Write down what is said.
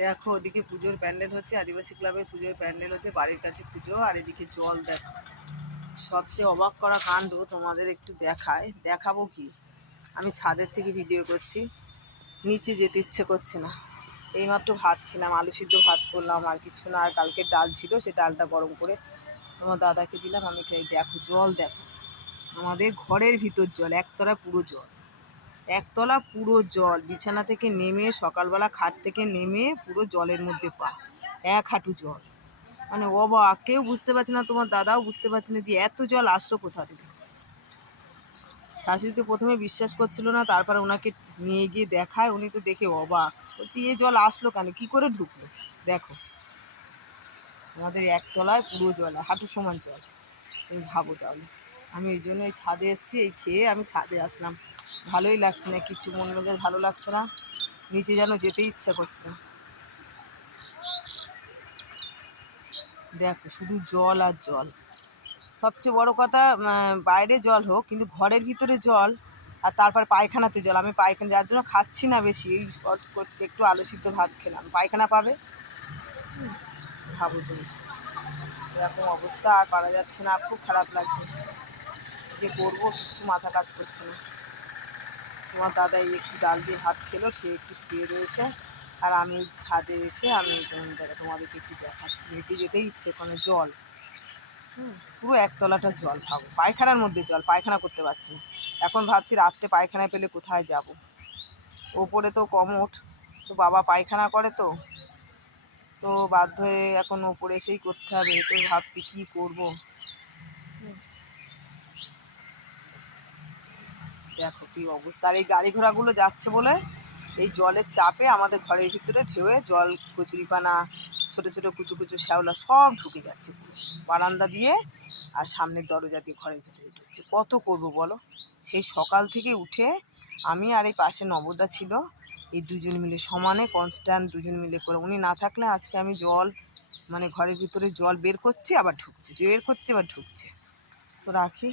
দেখো ওদিকে পুজোর প্যান্ডেল হচ্ছে, আদিবাসী ক্লাবের পুজোর প্যান্ডেল হচ্ছে, বাড়ির কাছে পুজো, আর এদিকে জল। দেখো সবচেয়ে অবাক করা কাণ্ড তোমাদের একটু দেখাবো কি, আমি ছাদের থেকে ভিডিও করছি, নিচে যেতে ইচ্ছে করছে না। এইমাত্র ভাত খেলাম, আলু সিদ্ধ ভাত করলাম, আর কিছু না। আর কালকের ডাল ছিল, সেই ডালটা গরম করে তোমার দাদাকে দিলাম, আমি খাই। দেখো জল, দেখো আমাদের ঘরের ভিতর জল, একতলা পুরো জল, একতলা পুরো জল। বিছানা থেকে নেমে সকালবেলা খাট থেকে নেমে পুরো জলের মধ্যে পা, এক হাঁটু জল। মানে অবাক, কেউ বুঝতে পারছে না, তোমার দাদাও বুঝতে পারছে না যে এত জল আসলো কোথা থেকে। শাশুড়ি তো প্রথমে বিশ্বাস করছিল না, তারপরে ওনাকে নিয়ে গিয়ে দেখায়, উনি তো দেখে অবাক, বলছি এ জল আসলো কেন, কী করে ঢুকলো। দেখো আমাদের একতলায় পুরো জল, হাঁটু সমান জল। তুমি ভাবো তাহলে। আমি এই জন্য এই ছাদে এসেছি, এই খেয়ে আমি ছাদে আসলাম। ভালোই লাগছে না, কিচ্ছু মনে লোকের ভালো লাগছে না, নিচে যেন যেতেই ইচ্ছা করছে না। দেখো শুধু জল আর জল। সবচেয়ে বড় কথা, বাইরে জল হোক কিন্তু ঘরের ভিতরে জল, আর তারপর পায়খানাতে জল। আমি পায়খানা যার জন্য খাচ্ছি না বেশি, এই একটু আলু সিদ্ধ ভাত খেলাম, পায়খানা পাবে। ভাবো তুমি, এরকম অবস্থা আর পারা যাচ্ছে না, খুব খারাপ লাগছে। যে করবো কিচ্ছু মাথা কাজ করছে না। তোমার দাদা এই একটু ডাল দিয়ে ভাত খেলো, খেয়ে একটু শুয়ে রয়েছে, আর আমি ছাদে এসে আমি তোমাদেরকে একটু দেখাচ্ছি, নিচে যেতেই ইচ্ছে কোনো জল। পুরো একতলাটা জল। ভাবো পায়খানার মধ্যে জল, পায়খানা করতে পারছি না। এখন ভাবছি রাত্রে পায়খানা পেলে কোথায় যাব। ওপরে তো কমোট, তো বাবা পায়খানা করে, তো তো বাধ্য হয়ে এখন ওপরে এসেই করতে হবে। তো ভাবছি কি করব। দেখো কি অবস্থা। আর এই গাড়ি ঘোড়াগুলো যাচ্ছে বলে এই জলের চাপে আমাদের ঘরের ভিতরে ঢেউয়ে জল, কচুরিপানা, ছোটো ছোটো কুচু কুচু শ্যাওলা সব ঢুকে যাচ্ছে বারান্দা দিয়ে, আর সামনের দরজা দিয়ে ঘরের ভিতরে ঢুকছে। কত করব বলো। সেই সকাল থেকে উঠে আমি আর এই পাশে নবদা ছিল, এই দুজন মিলে সমানে কনস্ট্যান্ট দুজন মিলে করে, উনি না থাকলে আজকে আমি জল, মানে ঘরের ভিতরে জল বের করছি আবার ঢুকছে, বের করছে আবার ঢুকছে। তো রাখি।